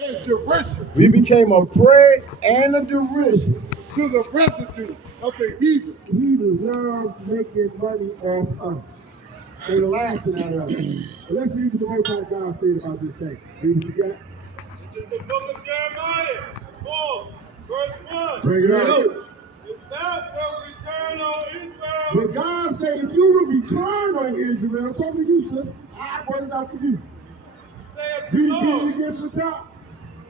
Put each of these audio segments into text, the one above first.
and derision. We became a prey and a derision To the residue of the heathen. Heathens love making money off us. They laughing at us. But let's read what the Most High God said about this thing. Read what you got. This is the book of Jeremiah, 4, verse 1. Bring it out. If thou wilt return, O Israel. But God said, if you will return, O Israel, talk to you, sister. I brought it out for you. Saith the Read Lord. it again from the top.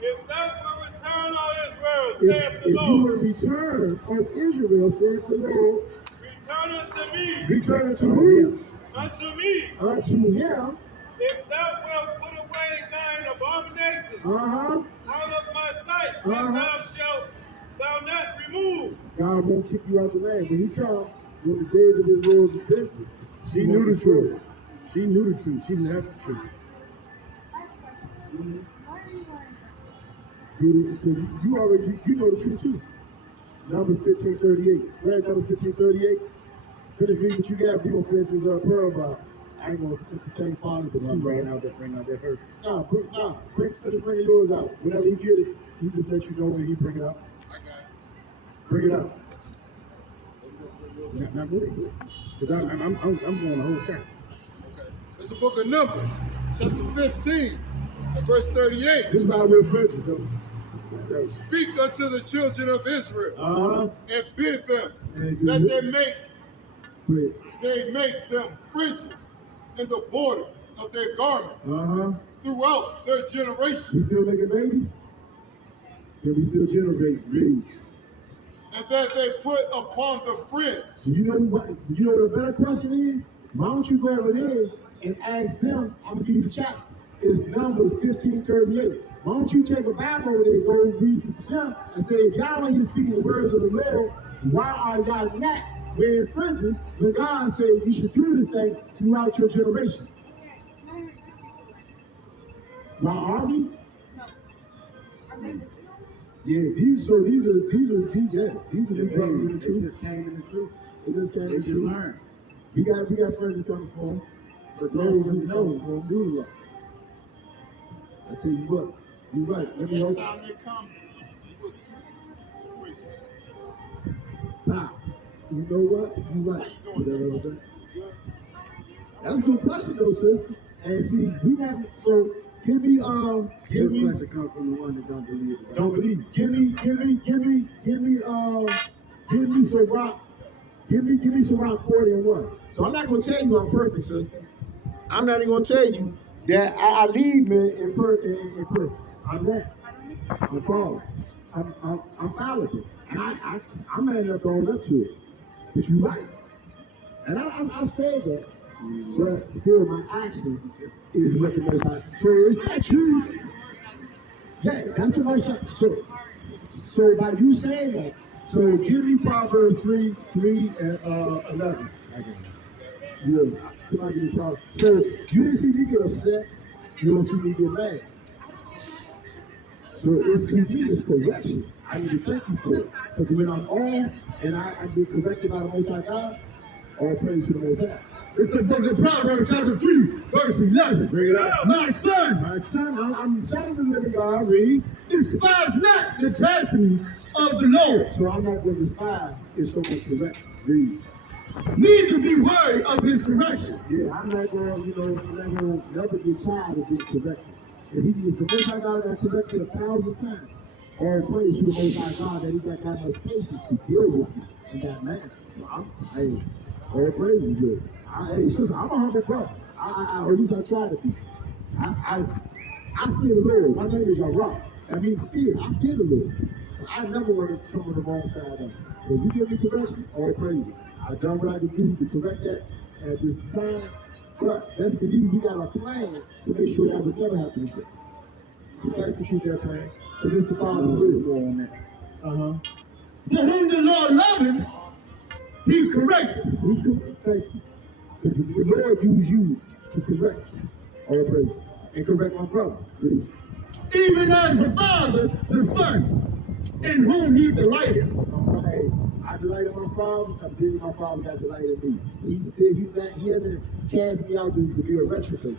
If thou wilt return, O Israel, saith the If you will Lord. return, O Israel, saith the Lord, Return unto me. return unto who? Unto me. Unto him. If thou wilt put away thine abominations Uh-huh. out of my sight, Uh-huh. thou shalt thou not remove. God won't kick you out the land. When he comes, when the days of his Lord's vengeance. She knew the truth. She knew the truth. She left the truth. Because you already, you know the truth too. Numbers 15:38. Read Numbers 15:38. Finish reading what you got. We gonna finish this pearl about. I ain't gonna entertain father, but I'm bringing out that first. Bring yours out. Whenever he get it, he just let you know when he bring it out. I got it. Bring it out. Not good. Because I'm going the whole time. Okay. It's the book of Numbers, chapter 15, and verse 38. This is why we're friends. So. Speak unto the children of Israel and bid them And that Wait. they make them fringes in the borders of their garments throughout their We generations, still making babies? Then we still generate. Read. and that they put upon the fringe. You know what? You know what a better question is? Why don't you go over there and ask them? I'm gonna give you the chapter. It's Numbers 15:38. Why don't you take a Bible over there and go read them and say, if y'all ain't speaking the words of the Lord, why are y'all not wearing fringes when God said you should do this thing throughout your generation? Why are we? Yeah, these are the new brothers in the truth. It just came in the truth. It just came They in the just truth. learned. We got friends coming for them, but those who know do the right. I tell you what, you're right. Let me Next hope. time they come, you will see the fringes. Nah, you know what? You're right. You know what I'm saying? That's a good question, though, sis. And see, we have so give me This question comes from the one that don't believe. don't believe. Give me Sirach. Give me Sirach 40 and 1. So I'm not gonna tell you I'm perfect, sister. I'm not even gonna tell you that I lead men in perfect. I'm not. I'm falling. I'm fallible. And I'm not enough to own up to it. But you're right. And I've said that. But still my action is what the Most High. So is that true? Yeah, that's the Most High. So by you saying that, so give me Proverbs 3 and 11. Yeah, somebody give me Proverbs. So you didn't see me get upset. You don't see me get mad. So it's to me, it's correction. I need to thank you for it. Because when I'm on and I get corrected by the Most High God, all praise to the Most High. It's the book of Proverbs, chapter 3, verse 11. Bring it up. My son, I'm the son of the living God, read. Despise not the chastening of the Lord. So I'm not going to despise if someone corrects. Read. Need to be worried of his correction. Yeah, I'm not going to, never get tired of being corrected. If the Most High God got corrected 1,000 times, all praise to the Most High God that he got that much patience to deal with me in that manner. So all praise is good. Listen, I'm a humble brother. Or at least I try to be. I fear the Lord. My name is Yahweh. That means fear. I fear the Lord. So I never want to come on the wrong side of it. So if you give me correction, all praise. I've done what I can do to correct that at this time. But let's believe we got a plan to make sure that would never happen again. We execute that plan. So this is the Father will. on that. For whom the Lord loveth, he corrected. Thank you. Because the Lord used you to correct all praise and correct my brothers. Even as the Father, the Son, in whom he delighted. Hey, I delight in my Father. I'm believing my Father got delight in me. He hasn't cast me out to be a retrograde.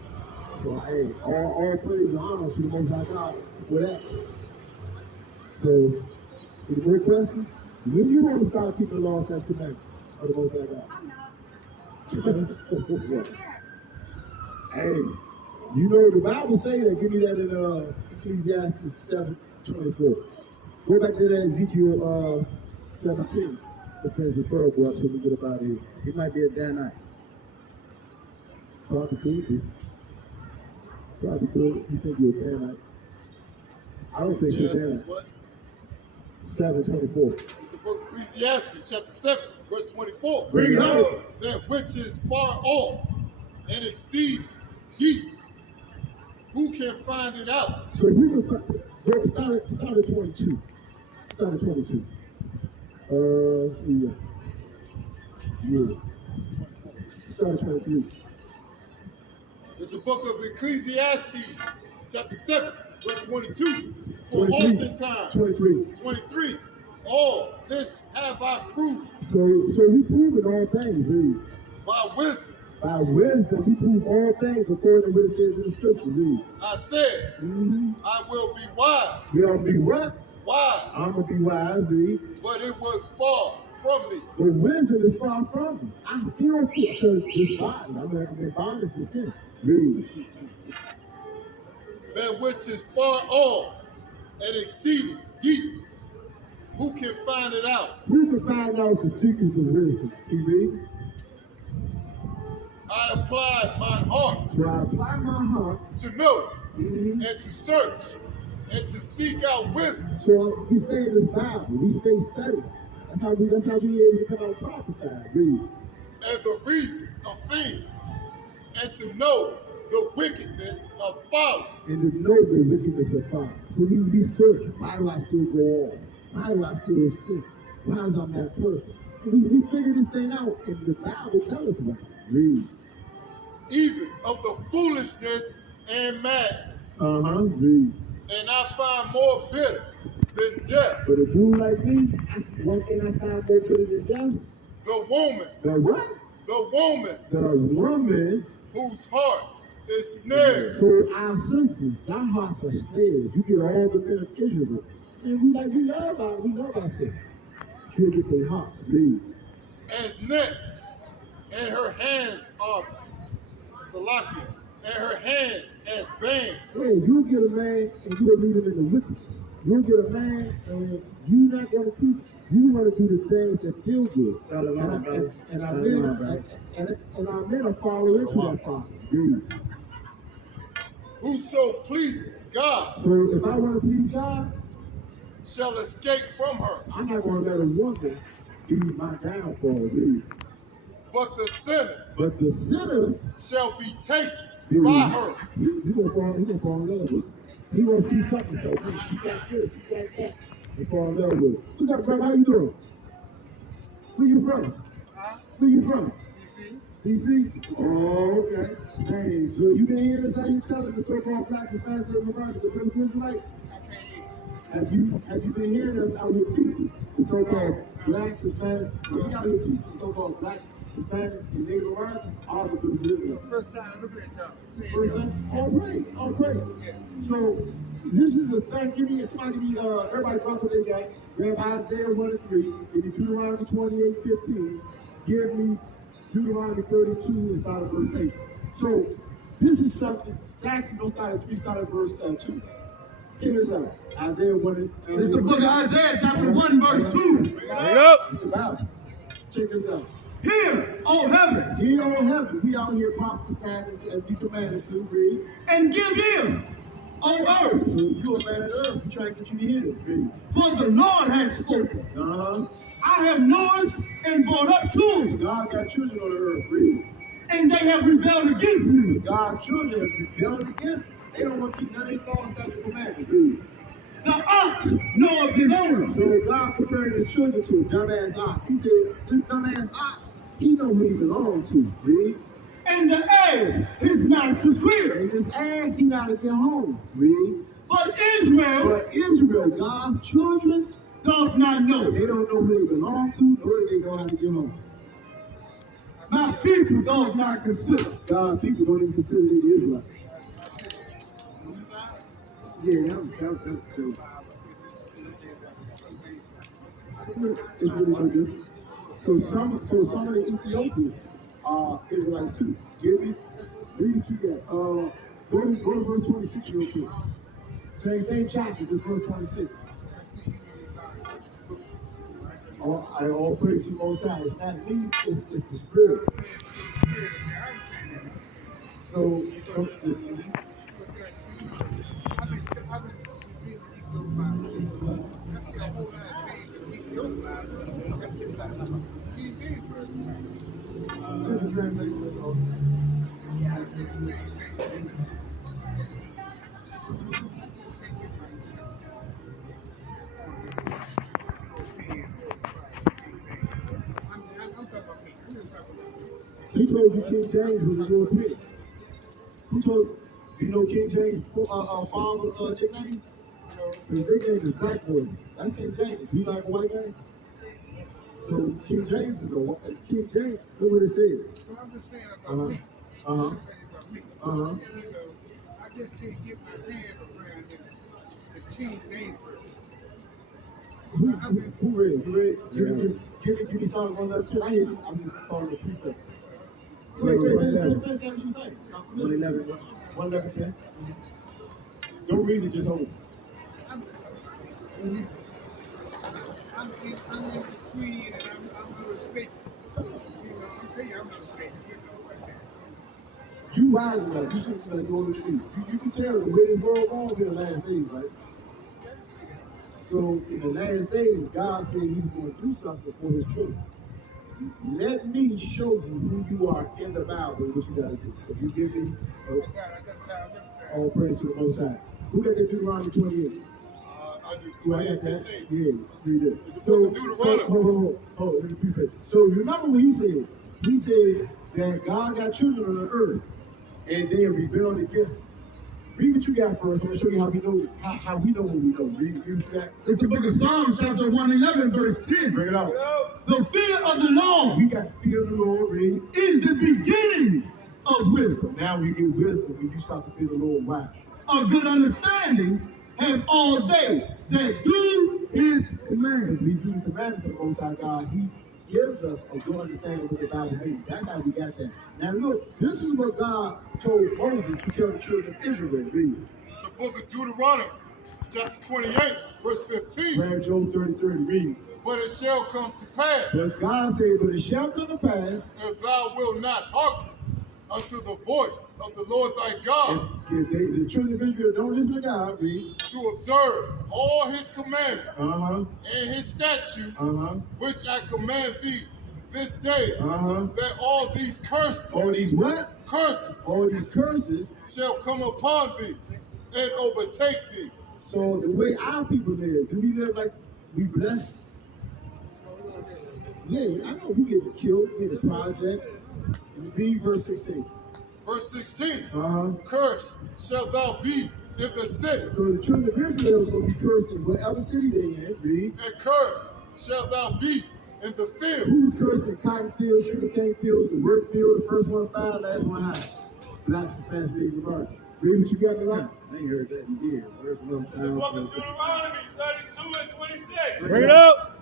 So, hey, all praise and honor to the Most High God for that. So, any more questions? When you want to start keeping the law, statutes, commandments of the Most High God? Hey, you know the Bible say that. Give me that in Ecclesiastes 7:24. Go back to that Ezekiel 17. Let's finish the parable up so we get up out of here. She might be a Danite. Probably could be. Probably could. You think you're a Danite? I don't think she's a Ecclesiastes Danite. what? 7:24. It's the book of Ecclesiastes, chapter 7, verse 24. Bring it on. That which is far off and exceeding deep. Who can find it out? So we can find, go start at 22. Start at 22. Yeah. Start at 23. It's the book of Ecclesiastes, chapter 7, verse 22. For 23. oftentimes, 23. 23, all this have I proved So we prove in all things, read. by wisdom. By wisdom, we prove all things according to what it says in the scripture, read. I said, Mm-hmm. I will be wise. We all be what? Wise, I'm going to be wise, read. but it was far from me. But wisdom is far from me. I still feel, because it's bondage. I'm in bondage to sin. Read. That which is far off and exceeding deep. Who can find it out? Who can find out the secrets of wisdom? Can you read? I applied my heart So I apply my heart. to know Mm-hmm. and to search and to seek out wisdom. So we stay in this Bible. We stay studying. That's how we able to come out and prophesy. Read. And the reason of things, and to know the wickedness of folly. And to know the wickedness of God. So we search. Why do I still go on? Why do I still sin? Why is I'm not perfect? We figure this thing out, and the Bible tells us about it. Read. Even of the foolishness and madness. Read. And I find more bitter than death. But a dude like me, one thing I find more bitter than death. The woman, The what? the woman The woman. whose heart is snared. So our sisters, our hearts are snares. You get all the men of Israel. And we love our sisters. She'll get their hearts. Read. As nets, and her hands are Salakia, and her hands as bands. Hey, you get a man and you don't lead him in the wickedness. You'll get a man and you're not going to teach him. You want to do the things that feel good. And our men are following into that father. Read. Whoso pleaseth God So if I want to please God, shall escape from her. I'm not going to let a woman be my downfall. Read. But the sinner But the sinner, shall be taken Read. by her. He gonna fall in love with her. He gonna see something so hey, she got this, she got that. He fall in love with her. What's up, brother? How you doing? Where you from? Where you from? DC? Oh, okay. Hey, so you been hearing this? How you telling the so-called blacks and Hispanics of America, the Biblical Israelite? Have you been hearing us out here teaching the so-called blacks, Hispanics? We out here teaching the so-called blacks, Hispanics, and Native Americans all the Biblical Israelite. First time looking at y'all. First time? All right. So this is a thing. Everybody drop what they got. Grab Isaiah 1 and 3. Give me Deuteronomy 28:15. Give me Deuteronomy 32 and start at verse 8. So this is something. Actually, don't start at 3. Start at verse 2. Hear this out. Isaiah 1 and It's the book of Isaiah, chapter 1, verse 2. Bring it up. It's the Bible. Check this out. Hear, O heavens, Ye all heaven, we out here prophesying as you commanded to. Read. and give ear, O earth, So you a man of earth. We try to get you to hear this. Read. for the Lord has spoken. I have noised and brought up tools, God got children on the earth. Read. and they have rebelled against me. God's children have rebelled against him. They don't want to keep none of his laws, statutes, and commandments. Read. The ox know of his owner, So God compared his children to a dumbass ox. He said, this dumbass ox, he know who he belongs to. Read. and the ass his master's crib. And this ass, he got to get home. Read. But Israel But Israel, God's children, does not know. they don't know who they belong to, nor do they know how to get home. My people does not consider. God's people don't even consider they Israelites. Yeah, that was true. It's really no difference. So some of the Ethiopians are Israelites too. Get me? Read what you got. Go to verse 26 real quick. Same chapter, just verse 26. All praise to the Most High. It's not me, it's the Spirit. So different translation, that's all. He told you King James was a European. Who told you know King James' father nickname? His nickname is Black Boy. That's King James. You like a white guy? So King James is a white. King James. Look what it says. So I'm just saying about me. Uh-huh. I'm just saying about me. Uh-huh. You know, I just can't get my hand around the King James version. Who read? You read? Give me Psalm 111. I hear you. I'm just calling the precept. So, Wait, you 111. saying? 111. 111. Don't read it, just hold it. I'm just saying. I'm in between, and I'm going to say, you know, I'm telling you, I'm going to say, you know, like that. You rising up. You shouldn't be going to sleep. You can tell the way this world wrong in the last days, right? So in the last days, God said He was going to do something for His children. Let me show you who you are in the Bible and what you got to do. If you give me I got time. all praise to the Most High. Who got that Deuteronomy 28? I do. Do I got that? 15. Yeah, read it. It's the book of Deuteronomy. Hold, let me prefix. So you remember what he said? He said that God got children on the earth, and they rebelled against Him. Read what you got first. I'm gonna show you how we know what we know. Read what you got. It's the book of Psalms, chapter 111, verse 10. Bring it out. The fear of the Lord We got to fear the Lord. Read. is the beginning of wisdom. Now we get wisdom when you start to fear the Lord. Why? Of good understanding have all they that do His commandments. We do the commandments of the Most High God. He gives us a good understanding of what the Bible means. That's how we got that. Now look, this is what God told Moses to tell the children of Israel. Read. It's the book of Deuteronomy, chapter 28, verse 15. Grab Job 30:30. Read. But it shall come to pass, But God said, but it shall come to pass if thou wilt not hearken unto the voice of the Lord thy God, if the children of Israel don't listen to God. Read. to observe all His commandments Uh-huh. and His statutes, Uh-huh. which I command thee this day, Uh-huh. that all these curses, All these what? curses All these curses. shall come upon thee and overtake thee. So the way our people live, do we live like we blessed? Yeah, I know we get killed in the project. Read verse 16. Verse 16, Uh-huh. cursed shalt thou be in the city, So the children of Israel is going to be cursed in whatever city they in. Read. and cursed shalt thou be in the field. Who's cursed in cotton fields, sugar cane fields, the work field, the first one 5, last one high. Blacks, Hispanics, Native Americans. Read what you got, me like. I ain't heard that in years. Where's the little The book of sound? Deuteronomy 32 and 26. Bring it up.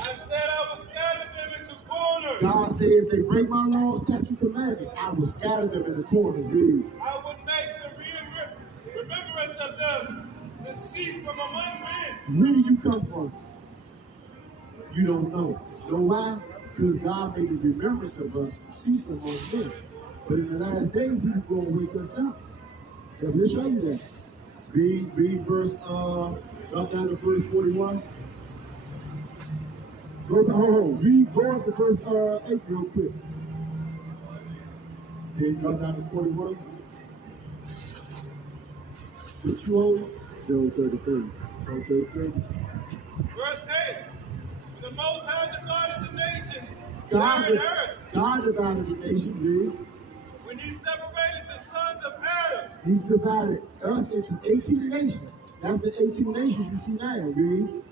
I said I would scatter them into corners. God said, if they break my laws, statutes, commandments, I will scatter them in the corners. Read. I would make the remembrance of them to cease from among men. Where do you come from? You don't know. You know why? Because God made the remembrance of us to cease among men. But in the last days, He's going to wake us up. Yeah, we'll show you that. Read verse, drop down to verse 41. Go up to verse 8 real quick. Then drop down to 41. What you hold? Job 33. Okay. Verse 8. The Most High divided the nations. God, heaven and earth. God divided the nations, read. When He separated the sons of Adam. He's divided us into 18 nations. That's the 18 nations you see now, read.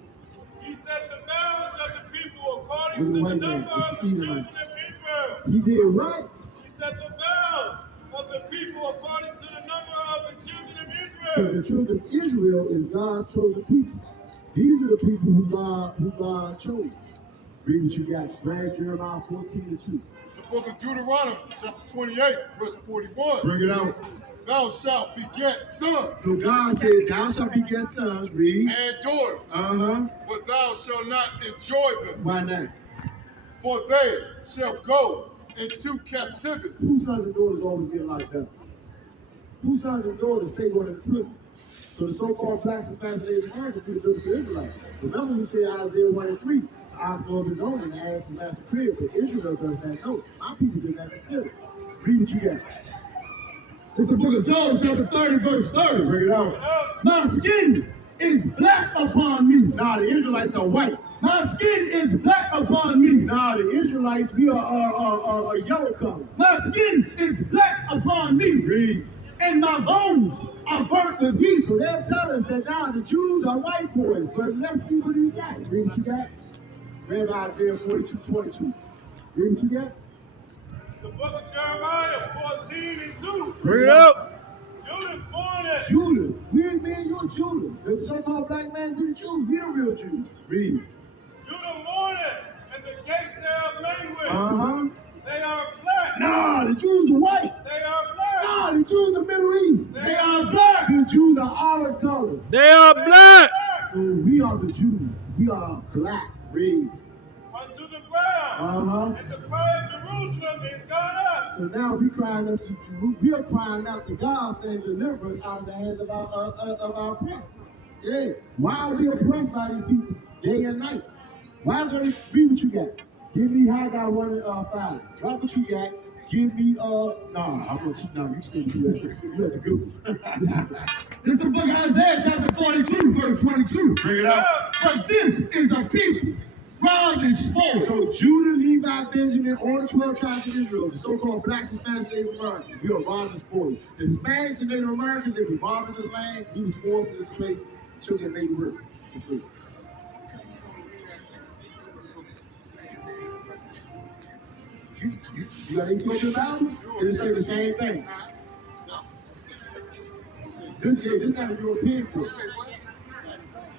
He set the bounds of the people according With to the the white man, number it's of the easy, children man. of Israel. He did what? He set the bounds of the people according to the number of the children of Israel. Because the children of Israel is God's chosen people. These are the people who God chose. Read what you got. Brad Jeremiah 14:2. It's the book of Deuteronomy, chapter 28, verse 41. Bring it out. Thou shalt beget sons So God said, thou shalt beget sons, read. and daughters, Uh-huh. but thou shalt not enjoy them, Why not? for they shall go into captivity. Whose sons and daughters always get locked up? Whose sons and daughters stay going to prison? So the so-called blacks and Native Americans do the biblical Israelites. Remember we said Isaiah 1:3, ask no of his own and ask the master crib, but Israel does not know. My people did not consider. Read what you got. It's the book of Job, chapter 30, verse 30. Bring it out. My skin is black upon me. Now the Israelites are white. My skin is black upon me. Now the Israelites, we are a yellow color. My skin is black upon me. Read. And my bones are burnt with heat. So they'll tell us that now the Jews are white boys, but let's see what you got. Read what you got. Read Isaiah 42:22. Read what you got. The book of Jeremiah 14:2. Bring it up. Judah born at Judah. Me and you are Judah. The so-called black man, we the Jews. We the real Jews. Read. Judah born at the gates thereof language. Uh-huh. They are black. Nah, the Jews are white. They are black. Nah, the Jews are Middle East. They are black. The Jews are olive color. They are black. So we are the Jews. We are black. Read. Unto the ground. Uh-huh. And the cry of Jerusalem is gone up. So now we crying up to Jerusalem. We are crying out to God, saying, deliver us out of the hands of our oppressors. Yeah. Why are we oppressed by these people day and night? Why is there? Read what you got. Give me Haggai 1:5. Drop what you got. Give me I'm gonna keep you still do that. You have to go. This is the book of Isaiah, chapter 42, verse 22. Bring it out. But this is a people robbed and spoiled. So Judah, Levi, Benjamin, all the 12 tribes of Israel, the so-called blacks, Hispanics, Native Americans, we are robbed and spoiled. The Hispanics and Native Americans, they were robbed in this land. We were spoiled in this place. Children made it work. You got Ethiopian Bible? It'll say the same thing. This not a European book.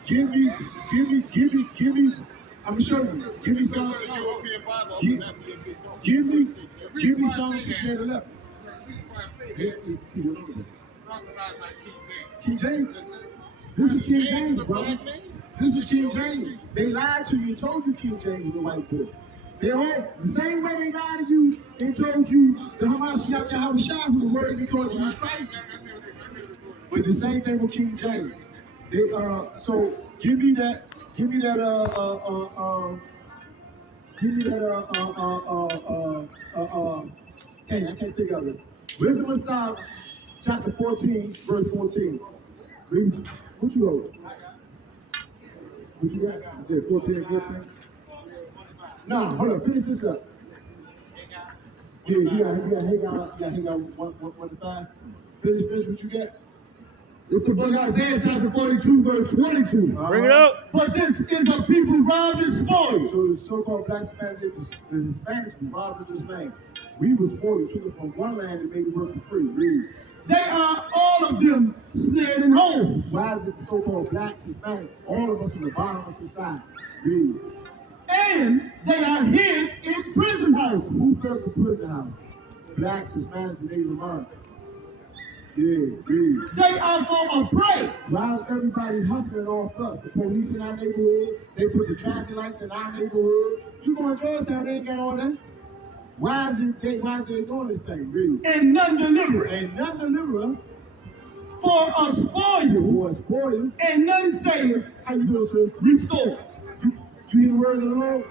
Give me. I'm gonna show you. Give me some. This is a European Bible. Give- That be a good talk. Give me Psalm 68:11. King James. This is King James, bro. This is King James. They lied to you and told you King James was a white boy. They all, the same way they lied to you and told you the Hamashiach Yahushua, who the word they called you was Christ. But the same thing with King James. They so give me that hey, I can't think of it. Wisdom of Solomon, chapter 14, verse 14. Read. What you wrote? What you got? You said 14. No, hold on. Finish this up. Yeah, you got Haggai 1:5. Finish what you got. It's the book of Isaiah, chapter 42, verse 22. Bring it up. But this is a people robbed and spoiled. So the so-called black Hispanics, the Hispanics were robbed of this land. We were spoiled, took it from one land and made it work for free. Read. They are all of them snared in holes. Why is it the so-called blacks, Hispanics, all of us from the bottom of society? Read. And they are hid in prison houses. Who built the prison house? Blacks, Hispanics, and Native Americans. Yeah, read. They are for a prey. Why is everybody hustling off us? The police in our neighborhood, they put the traffic lights in our neighborhood. You going to Georgetown, they ain't got all that. Why is they doing this thing? Read. And none deliver it. And none deliver us. For a spoil. Or spoil. And none saith, How you doing, sir? restore. You hear the words of the Lord?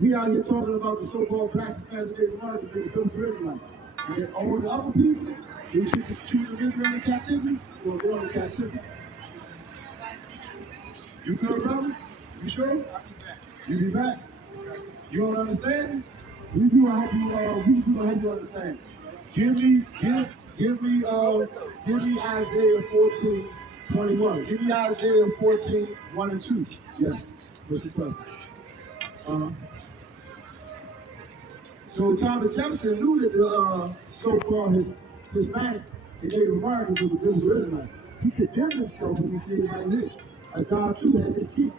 We out here talking about the so-called blacks, Hispanics, and Native Americans, they become Israelites. And then all the other people, they should be choosing Israel in captivity or going to captivity. You good, brother? You sure? You be back? You don't understand? We do help you understand. Give me Isaiah 14:21. Give me Isaiah 14:1 and 2. Yes. What's the question? So Thomas Jefferson knew that the so-called Hispanics the Native Americans were the biblical Israelites. He condemned himself when he said it right here. Like God too had his kids.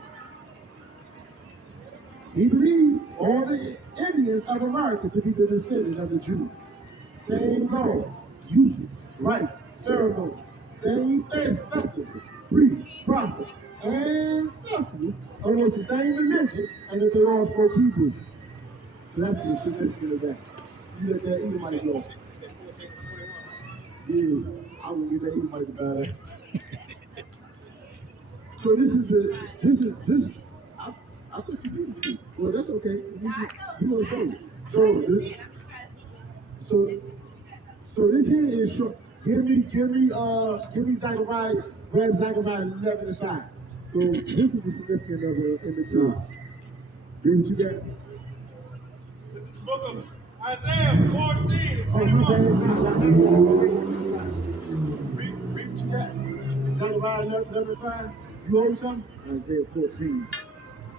He believed all the Indians of America to be the descendant of the Jews. Same law, usage, right, ceremony, same festival, priest, prophet, and festival, almost the same religion, and that they all spoke Hebrew. So that's the significance of that. You let that Edomite go. Yeah, I wouldn't get that Edomite about it. So this is I thought you did the truth. Well, that's okay. You want to show me. So this here is short. Give me Zechariah, grab Zechariah 11 and 5. So this is the significance of it in the two. Read what you got. This is the book of Isaiah 14. Oh, my bad. Read what you got. Zechariah 11 and 5. You hold something? Isaiah 14.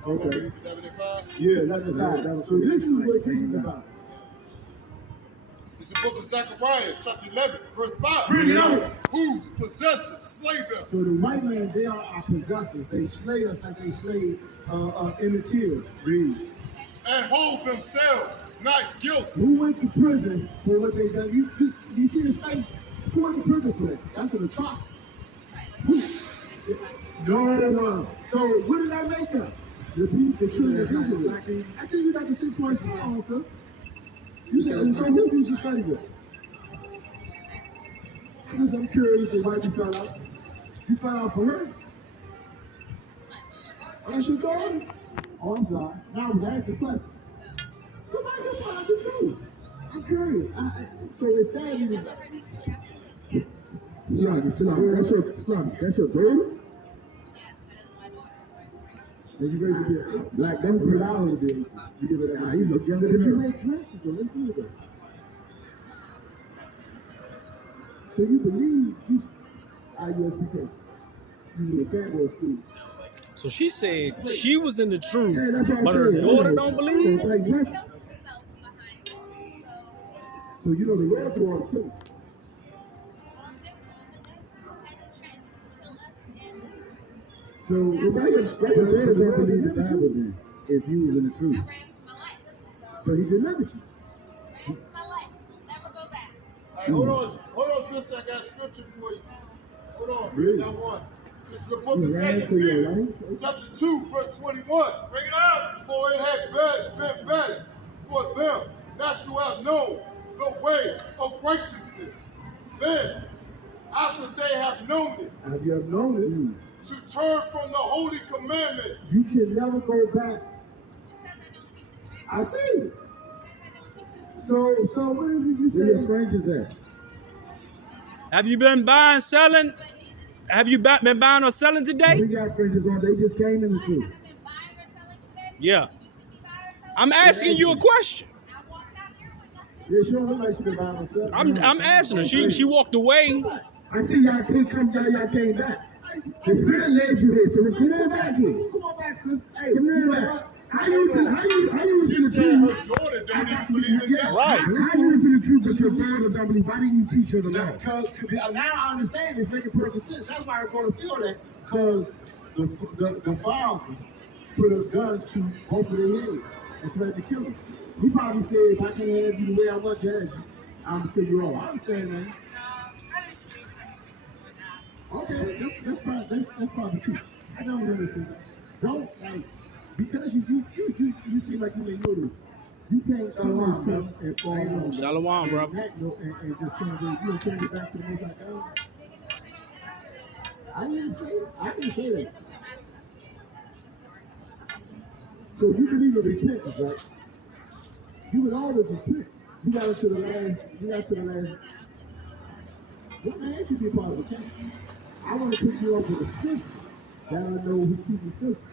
Okay. 11 and 5. Yeah, 11 and 5. So this is what this is about. It's the book of Zechariah, chapter 11, verse 5. Bring it out. Whose possessors slay them. So the white man, they are our possessors. They slay us like they slay Emmett Till. Read. And hold themselves not guilty. Who went to prison for what they done? You see his face? Who went to prison for that? That's an atrocity. Who? No. So what did I make up? The children of Israel. I see you got the 6 points on, sir. You said, so who used to study with? Because I'm curious why you fell out. You fell out for her? Oh, that's your daughter? Oh, I'm sorry. Now I was asking a question. So why you fell out the truth? I'm curious. So it's sad you That's your daughter? And you raise it here. Black, don't put it out a little bit. You give it a you look younger than you make dresses, though. Let's do it. So you believe you IUSPK. You were a fanboy student. So she said she was in the truth, Hey, that's what I'm but her saying. daughter don't believe. So, like, what? So you know the Lord do all the killing. So right here, they don't believe the Bible then, if you was in the truth. But he delivered you. All right, hold on, sister. I got scripture for you. Hold on. Really? Got one. This is the book You of ran 2 for your Peter, life? chapter 2, verse 21. Bring it out. For it had been better for them not to have known the way of righteousness, then, after they have known it, Have you ever known it? to turn from the holy commandment. You can never go back. I see it. So what is it you say? Where your fringes at? Have you been buying, selling? Have you been buying or selling today? We got fringes on. They just came in the truth. Yeah. I'm asking you a question. Yeah, she don't look like she been buying herself. I'm asking her. She walked away. I see y'all can't come down. Y'all came back. The spirit led you here, so come on back here. Come on back, sis. Hey, come on back. How you was She in the said truth? her daughter don't even believe in God. Right. How you was in the truth, but your daughter don't believe? Why didn't you teach her the law? Because now I understand. It's making perfect sense. That's why I'm going to feel that. Because the father put a gun to both of their heads and threatened to kill them. He probably said, if I can't have you the way I want to have you, I'm going to kill you all. I understand that. Okay, that's probably true. I don't understand. Don't like because you seem like you may know this. You can't come on truth and fall on. Shalom, bro. And just turn it back to the Most High God. I didn't say that. So you believe in repentance, right? You would always repent. You got to the last. What man should be a part of the camp? I want to put you up with a sister that I know who teaches sister.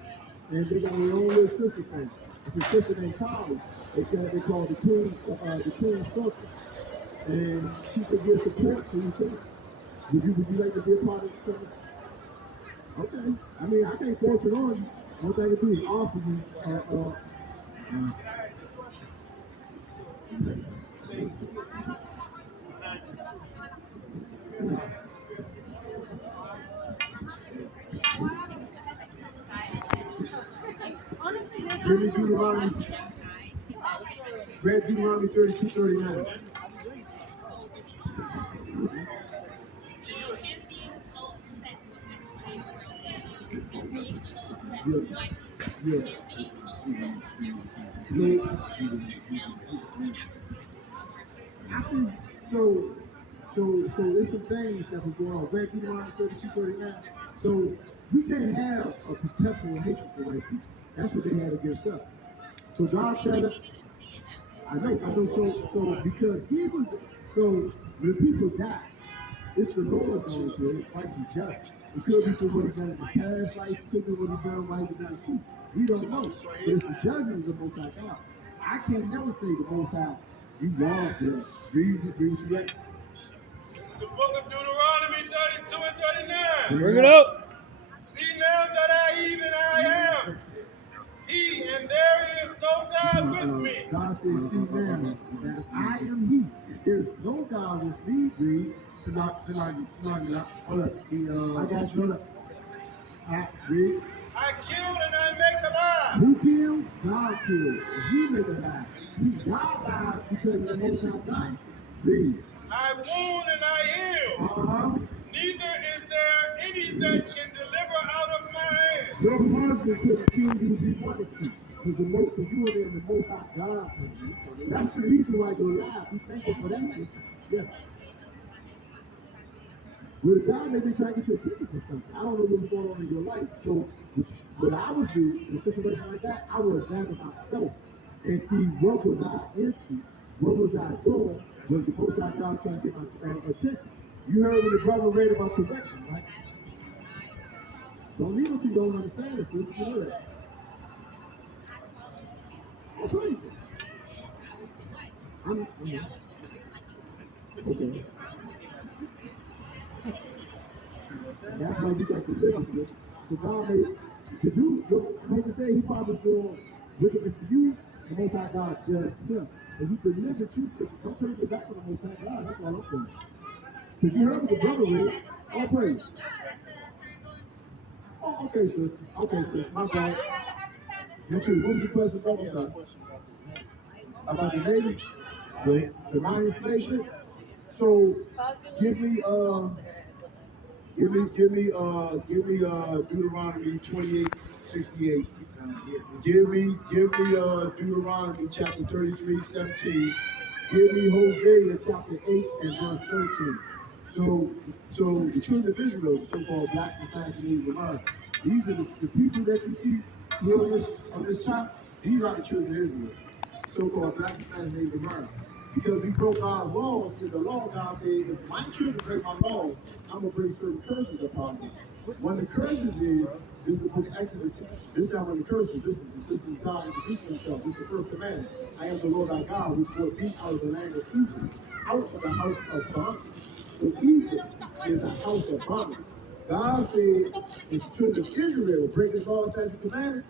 And they got their own little sister thing. It's a sister named Carly. They call the Queen Circle. And she could give support to each other. Would you like to be a part of the circle? Okay. I mean, I can't force it on you. What I can do is offer you Give me Deuteronomy. Read Deuteronomy 32:39. Yeah. So there's some things that was going on. Read Deuteronomy 32:39. So we can't have a perpetual hatred for white people. That's what they had against us. So God said, I know. So because he was, so when people die, it's the Lord knows where it's righteous judge. It could be for what he done in his past life, it could be what he done while he was in the truth. We don't know. But it's the judgment of the Most High God. I can't never say the Most High, you wrong, bro. Read that. The book of Deuteronomy 32 and 39. Bring it up. See now that I am. He, and there is no God with me. God says, see now that I am he. There's no God with me. Read. Hold up. I got you. Hold up. Read. I kill and I make alive. Who killed? God killed. And he made alive. God died because of the Most High God. Read. I wound and I heal. Neither is there any that can deliver out of my hand. Your husband couldn't kill you if he wanted to. Because you were in the Most High God. That's the reason why you're alive. We thank you for that. Yeah. Well, God may be trying to get your attention for something. I don't know what's going on in your life. So what I would do in a situation like that, I would examine myself and see what was I into, what was I doing, was the Most High God trying to get my attention. You heard when the brother read about correction, right? Don't leave what you don't understand it, sis. You know that. Oh, praise it. I'm okay. That's why you got the witness. So God made, because you, I hate to say, he probably doing wickedness to you, the Most High God judged him. And he delivered you, sis. Don't turn your back on the Most High God. That's all I'm saying. Because you heard what the brother read. Oh, praise. Oh, okay, sis. Okay, sis. My bad. You too. What was the question, brother? Sorry. About the Navy? The Mayan slave ship? So, give me Deuteronomy 28:68. Give me Deuteronomy chapter 33:17. Give me Hosea chapter 8 and verse 13. So the children of Israel, the so-called blacks and Chinese America, these are the people that you see here on this chart. These are the children of Israel, so-called blacks and Chinese America. Because we broke God's laws, and the law God said, if my children break my laws, I'm going to bring certain curses upon them. One of the curses is, this is the book of Exodus, this is not one of the curses, this is God introducing himself. This is the first commandment. I am the Lord thy God, who brought thee out of the land of Egypt, out of the house of bondage. So Egypt is a house of bondage. God said, if the children of Israel break his laws, statutes, and commandments,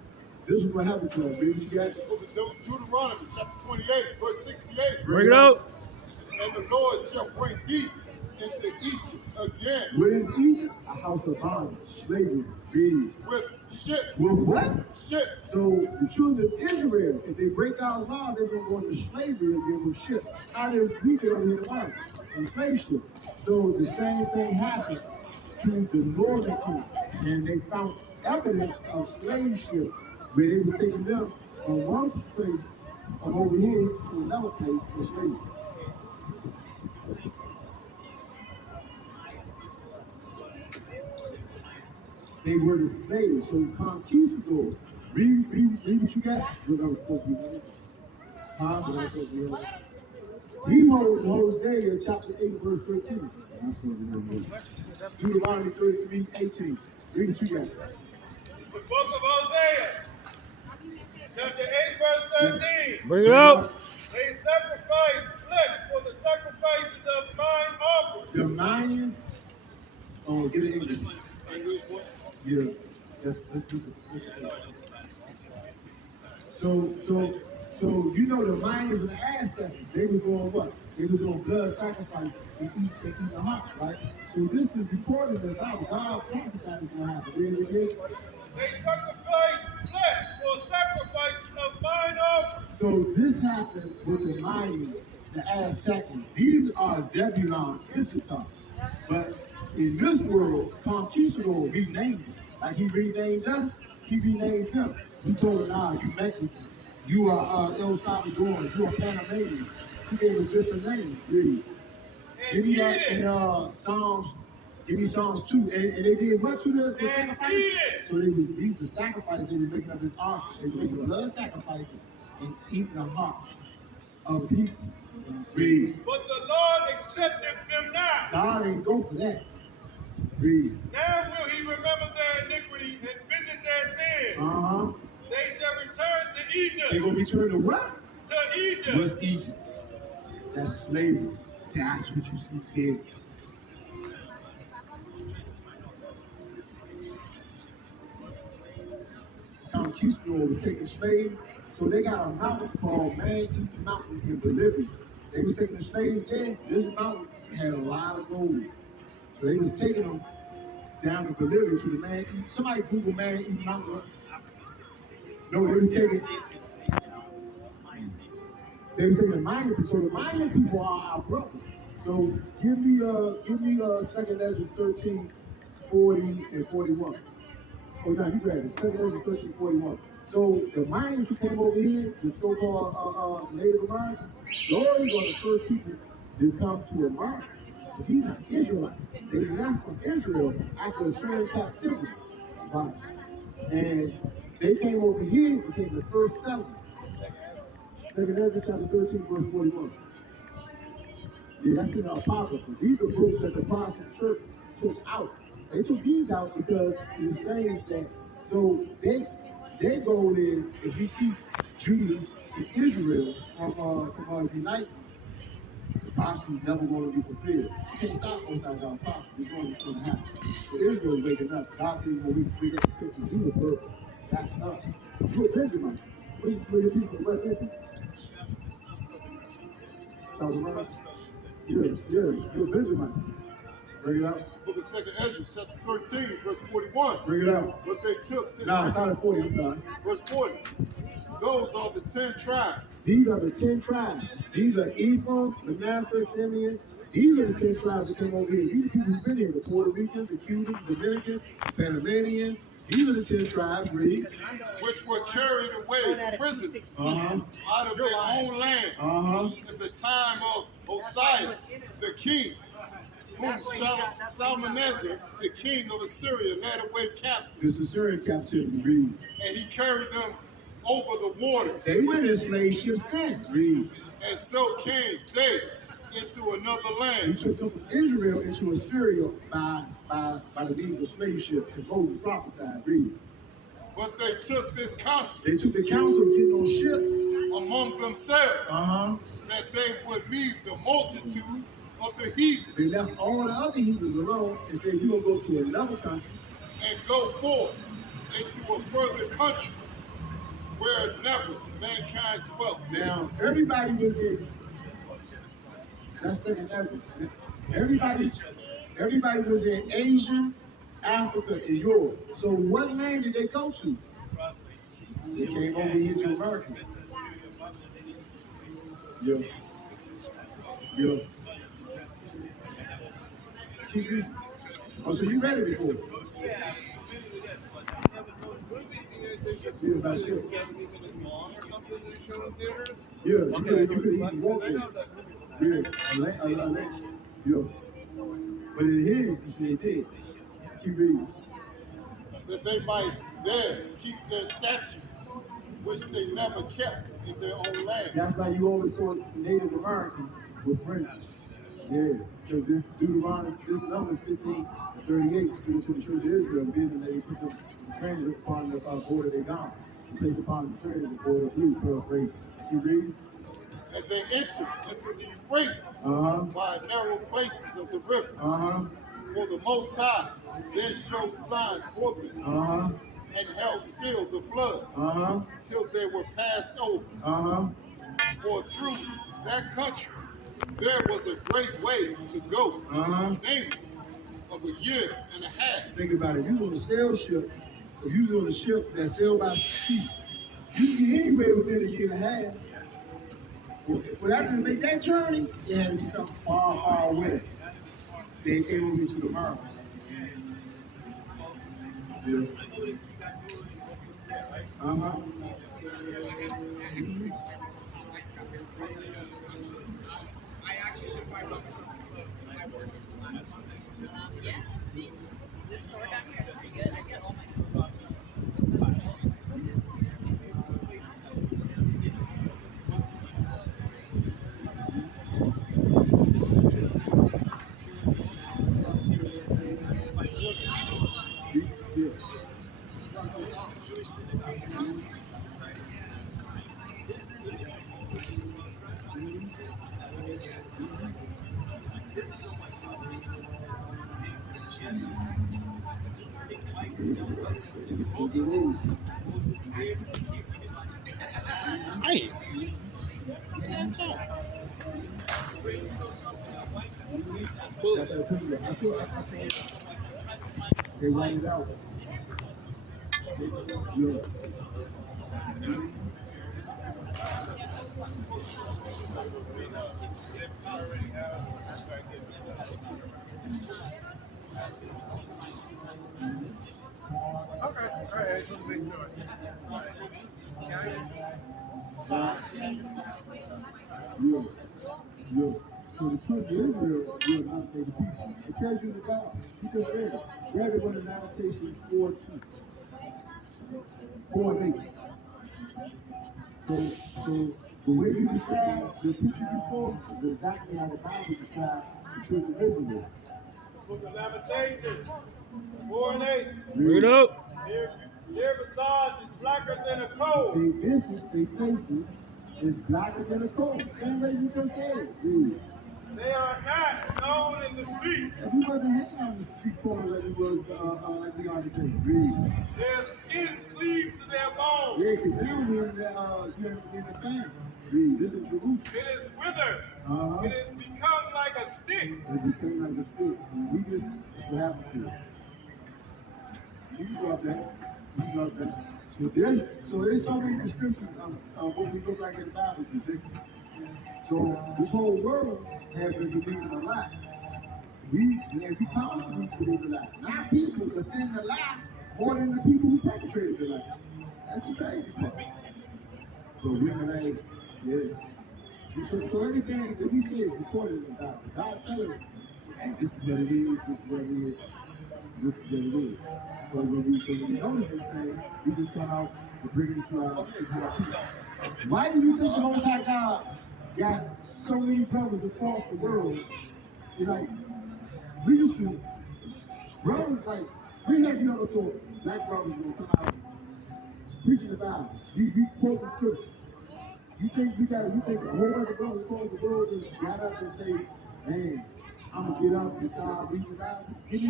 this is what happened to them. Read what you got. Deuteronomy chapter 28, verse 68. Bring it out. And the Lord shall bring thee into Egypt again. What is Egypt? A house of bondage, slavery. Read. With ships. With what? Ships. So the children of Israel, if they break God's law, they're going to go into slavery again with ships. How did we get over here to learn? On slave ship. So the same thing happened to the northern kingdom, and they found evidence of slave ships where they were taking them from one place from over here to another place for slavery. They were the slaves, so conquistadors. Read what you got. He wrote Hosea chapter 8, verse 13. Deuteronomy 33:18. Read what you got. The book of Hosea, chapter 8, verse 13. Bring it up. They sacrifice flesh for the sacrifices of mine offerings. The Mayans. Oh, get it English. English what? Yeah. That's so So you know the Mayans and the Aztecs, they were doing what? They were doing blood sacrifice and eat the heart, right? So this is recorded in the Bible. God prophesied it's gonna happen. Really, really? They sacrifice flesh for sacrifice of mine offering. So this happened with the Mayans, the Aztecs. These are Zebulon, Issachar. But in this world, Conquistador renamed it. Like he renamed us, he renamed them. He told them, nah, you Mexican. You are El Salvadoran. You are Panamanian. He gave a different name, really. Give me that in Psalms. Give me Psalms 2. And they did what to the sacrifice? So these the sacrifices they were making of this ark. They were making blood sacrifices and eating the heart of people. Read. But the Lord accepted them not. God ain't go for that. Read. Now will he remember their iniquity and visit their sin. Uh-huh. They shall return to Egypt. They gonna return to what? To Egypt. What's Egypt? That's slavery. That's what you see here. Conquistador was taking slaves, so they got a mountain called Man Eating Mountain in Bolivia. They was taking the slaves there. This mountain had a lot of gold, so they was taking them down to Bolivia to the Man Eating. Somebody Google Man Eating Mountain. No, they was taking. They were taking the Mayan people. So the Mayan people are our brothers. So give me 2nd Ezra 13, 40 and 41. Oh no, you grab it. 2nd Ezra 13, 41. So the Mayans who came over here, the so-called Native Americans, those are the first people that come to America. But these are Israelites. They left from Israel after Assyrian captivity. Right. And they came over here, became the first settlers. 2nd Ezra chapter 13, verse 41. Yeah, that's in the Apocrypha. These are books that the Protestant church took out. They took these out because it was things that, so their goal is, if we keep Judah and Israel from uniting, the prophecy is never going to be fulfilled. You can't stop Most High God's prophecy. It's going to happen. So Israel is waking up. God said, well, we bring up the church of Judah first. That's us. You're a Benjamin. What are your people from West Indies? South America? You're a Benjamin. Bring it out. Book of 2nd Ezra, chapter 13, verse 41. Bring it out. But they took this. No, it's not at 40, I'm sorry. Verse 40. Those are the 10 tribes. These are the 10 tribes. These are Ephraim, Manasseh, Simeon. These are the 10 tribes that came over here. These are people who've been here. The Puerto Ricans, the Cubans, the Dominicans, the Panamanians. These are the 10 tribes, read. Which were carried away prisoners out of their own land at the time of Osiah, the king, whom Shalmaneser, the king of Assyria, led away captive. This is Assyrian captivity, read. And he carried them over the water. They went in slave ships then, read. And so came they into another He land. took them from Israel into Assyria by the means of slave ships. And Moses prophesied, read. But they took this counsel They took the counsel of getting on ships. among themselves that they would leave the multitude of the heathen They left all the other heathens alone and said, you're going to go to another country. and go forth into a further country where never mankind dwelt. Now, everybody was in, that's 2nd Ezra. Everybody was in Asia, Africa, and Europe. So what land did they go to? They came over here to America. Yeah. Keep reading. Oh, so you read it before? Yeah, about ships. Yeah, you could even walk there. Yeah, yeah. But in here, you see it is. Keep reading. That they might there keep their statutes, which they never kept in their own land. That's why you always saw Native Americans with French. Yeah, because this Deuteronomy, this Numbers 15 and 38, speaking to the children of Israel, being that they put the fringes upon the border they gone. They placed upon the fringes the border blue, paraphrase. Keep reading. And they entered into the Euphrates by narrow places of the river. For the Most High then showed signs for them. and held still the flood till they were passed over. For through that country there was a great way to go, namely of a year and a half. Think about it. You was on a sail ship, or you was on a ship that sailed by sea. You can get anywhere within a year and a half. For that to make that journey, it had to be something far, far away. They came over here to the Americas. Yeah. I actually should buy Robert some clothes in my wardrobe. Yeah. This store down here is pretty good. I get all my clothes. Hey. They ran it out. Yeah. Okay, all right, just make sure. Yeah. Yeah. So the children of Israel will not pay the people. It tells you in the Bible. You just read it. Read it when the Lamentations 4:2. 4:8. So the way you describe the picture you saw is exactly how the Bible describes the children of Israel. Book of Lamentations, 4:8. Bring it up. Their visage is blacker than a coal. Their faces is blacker than a coal. Same way you just said. Read. They are not known in the street. If you wasn't hanging on the street corner like you was like we are today. Read. Their skin cleaves to their bones. Yeah, because you were in the family. Read. This is Jerusalem. It is withered. It has become like a stick. It became like a stick. We just what happened to it. You can go up there. You can go up there. So there's so many descriptions of what we look like in the Bible. So this whole world has been believing a lie. We constantly believe a lie. Not people defend the lie more than the people who perpetrated the lie. That's the crazy part. So we're like, yeah. So everything that we say is recorded in the Bible. God tells us, this is what it is, this is what it is, this is what it is. But when we notice this thing, we just come out and bring it to our people. Why do you think the Most High God got so many brothers across the world? You know, we used to, brothers like, we never never thought black brothers will come out preaching about it. We quote the scripture. You think a whole other brother across the world just got up and say, man, I'm gonna get up and start reading about it? Give me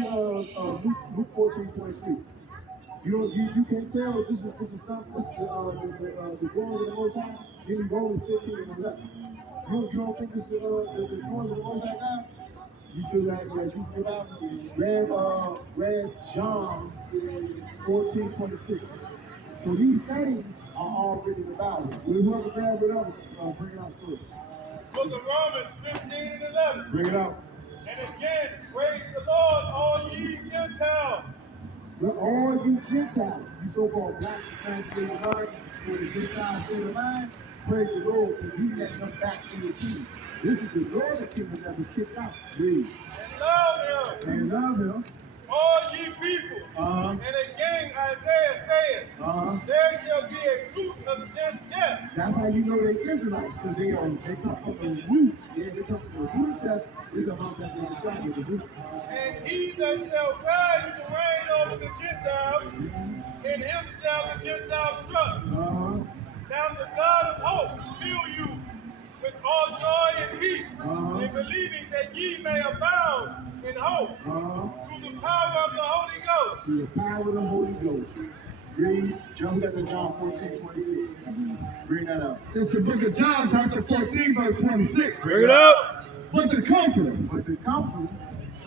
Luke 14:23. You can't tell this is something. This is the glory of the Most High. Give me Romans 15 and 11. You don't think this is the glory of the Most High God? You feel like you think about read John 14:26. So these things are all written in the Bible. We want to grab it up and bring it out first. Book of Romans 15 and 11. Bring it out. And again, praise the Lord, all ye Gentiles. So all you Gentiles, you so-called black and state of mind, for the Gentile state of mind, praise the Lord, because he let them back in the kingdom. This is the northern kingdom that was kicked out. Read. And love him. All ye people. And again, Isaiah saith, there shall be a fruit of death. That's how you know they're Israelites, because they come from the root. Yeah, they come from the root test. They're the ones that they shot with the root. And he that shall rise to reign over the Gentiles, in him shall the Gentiles trust. Now the God of hope fill you with all joy and peace, in believing that ye may abound in hope, through the power of the Holy Ghost. Through the power of the Holy Ghost. Read. John, we got the John 14:26. Bring that up. It's the book of John, chapter 14, verse 26. Bring it up. But the Comforter, But the Comforter,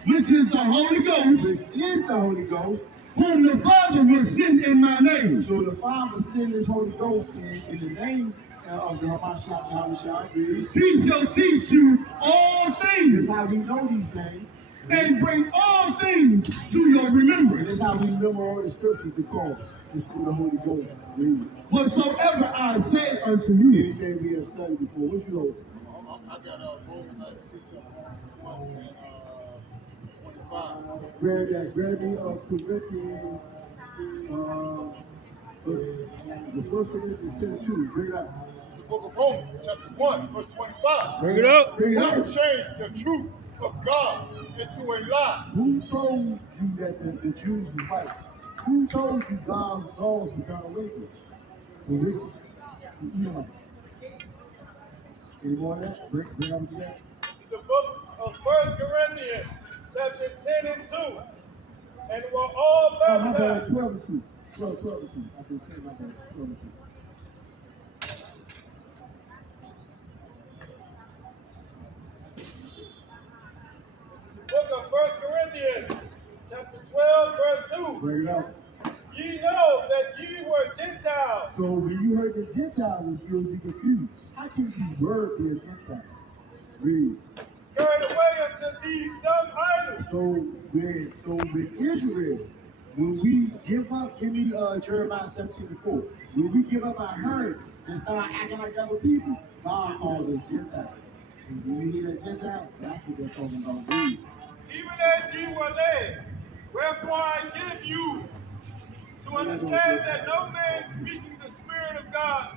which is the Holy Ghost, which is the Holy Ghost, whom the Father will send in my name. so the Father sent His Holy Ghost in the name of the Hamashiach. Read. He shall teach you all That's things how we know these things. and bring all things to your And remembrance. that's how we remember all the scriptures because it's through the Holy Ghost. Read. Whatsoever I say unto you. Anything we have studied before. What you know? I got Romans 1 and 25. Grab that. Grab me Corinthians. The First Corinthians 10:2. Bring it up. It's the book of Romans, chapter 1, verse 25. Bring it up. Bring it Who up. changed the truth of God into a lie? Who told you that the Jews were white? Who told you God's laws were done away with? The wicked. The evil. Any more of that? Bring up to that. The book of 1 Corinthians, chapter 10 and 2. And we're all Oh, my bad. baptized. 12 and 2. 12 and 2. I said 10, my bad. 12 and 2. Book of 1 Corinthians, chapter 12, verse 2. Bring it up. Ye know that ye were Gentiles, So when you heard the Gentiles, you'll be confused. How can the word be a Gentile? Read. carried away unto these dumb idols. So with Israel, when we give up, give me Jeremiah 17:4. When we give up our heritage and start acting like other people, God calls us Gentiles. And when we hear that Gentile, that's what they're talking about. Read. Even as ye were led. Wherefore I give you to understand that no man speaking the Spirit of God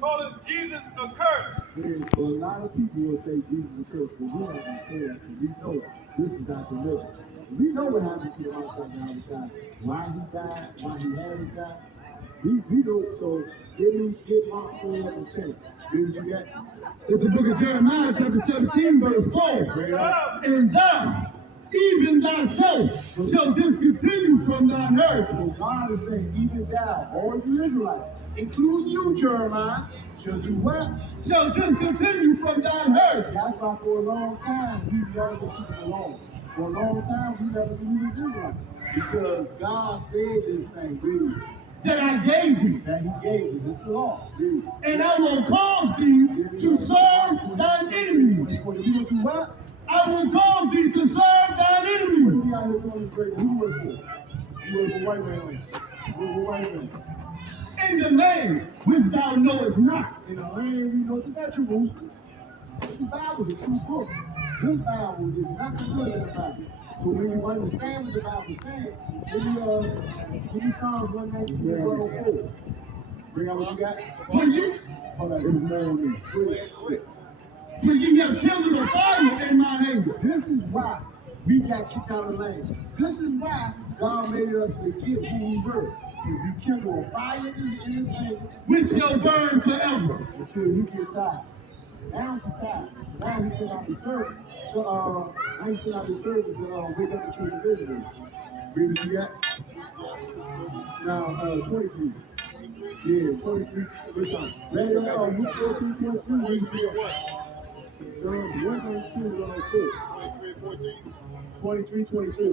calleth Jesus accursed. Yeah, so a lot of people will say Jesus is cursed, but we're not going to say that because we know this is not deliverance. We know what happened to the outside and outside. Why he died, why he had to die. We know, so get Mark 4 and 10. Read what you got. It's the book of Jeremiah, chapter 17, verse 4. Bring it up. And thou, even thyself, shall discontinue from thine earth. So God is saying, even thou, all you Israelites, including you, Jeremiah, shall do what? Shall discontinue from thine earth. That's why for a long time, we never been people alone. For a long time, we never been Israelites. Because God said this thing, really, That I gave thee, that he gave us. It's the law, really. and I will cause thee to serve thine enemies. What, we gonna do what? I will cause thee to serve thine enemies. We out here doing this great. Who you work for? You work for white man. You work for white man. In the land which thou knowest not. In the land we know that Jerusalem. The Bible is a true book. This Bible is nothing good in the Bible. So when you understand what the Bible is saying, give me Psalms 119, 104. Bring out what you got. For ye, Hold on, it was more on me. for ye have kindled a fire in my anger. This is why we got kicked out of the land. This is why God made us forget who we were. Because we kindle a fire in his anger Which shall burn forever. until he gets tired. Now he's tired. Now he sent out the servant. So now he sent out the servants to wake up the children of Israel. Read what you got. Now 23. Yeah, 23. Which one? Later Luke 14, 23. Read what you got. 119, 104. 23, 24.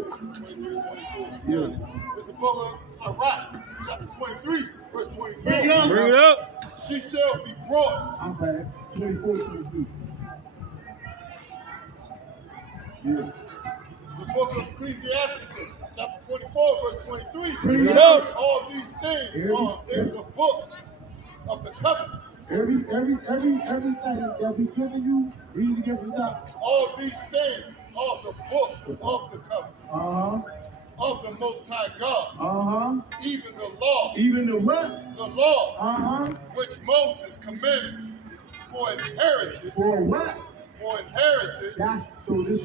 Yeah. It's the book of Sirach, chapter 23, verse 24. Bring it up. Bring it up. She shall be brought. I'm bad. 24, 23. Yeah. The book of Ecclesiasticus, chapter 24, verse 23. Bring it up. All these things are in the book of the covenant. Everything that we giving you, read it again from the top. All these things are the book of the covenant of the Most High God. Even the law, Even the what? the law which Moses commanded for inheritance, For what? for inheritance That's so this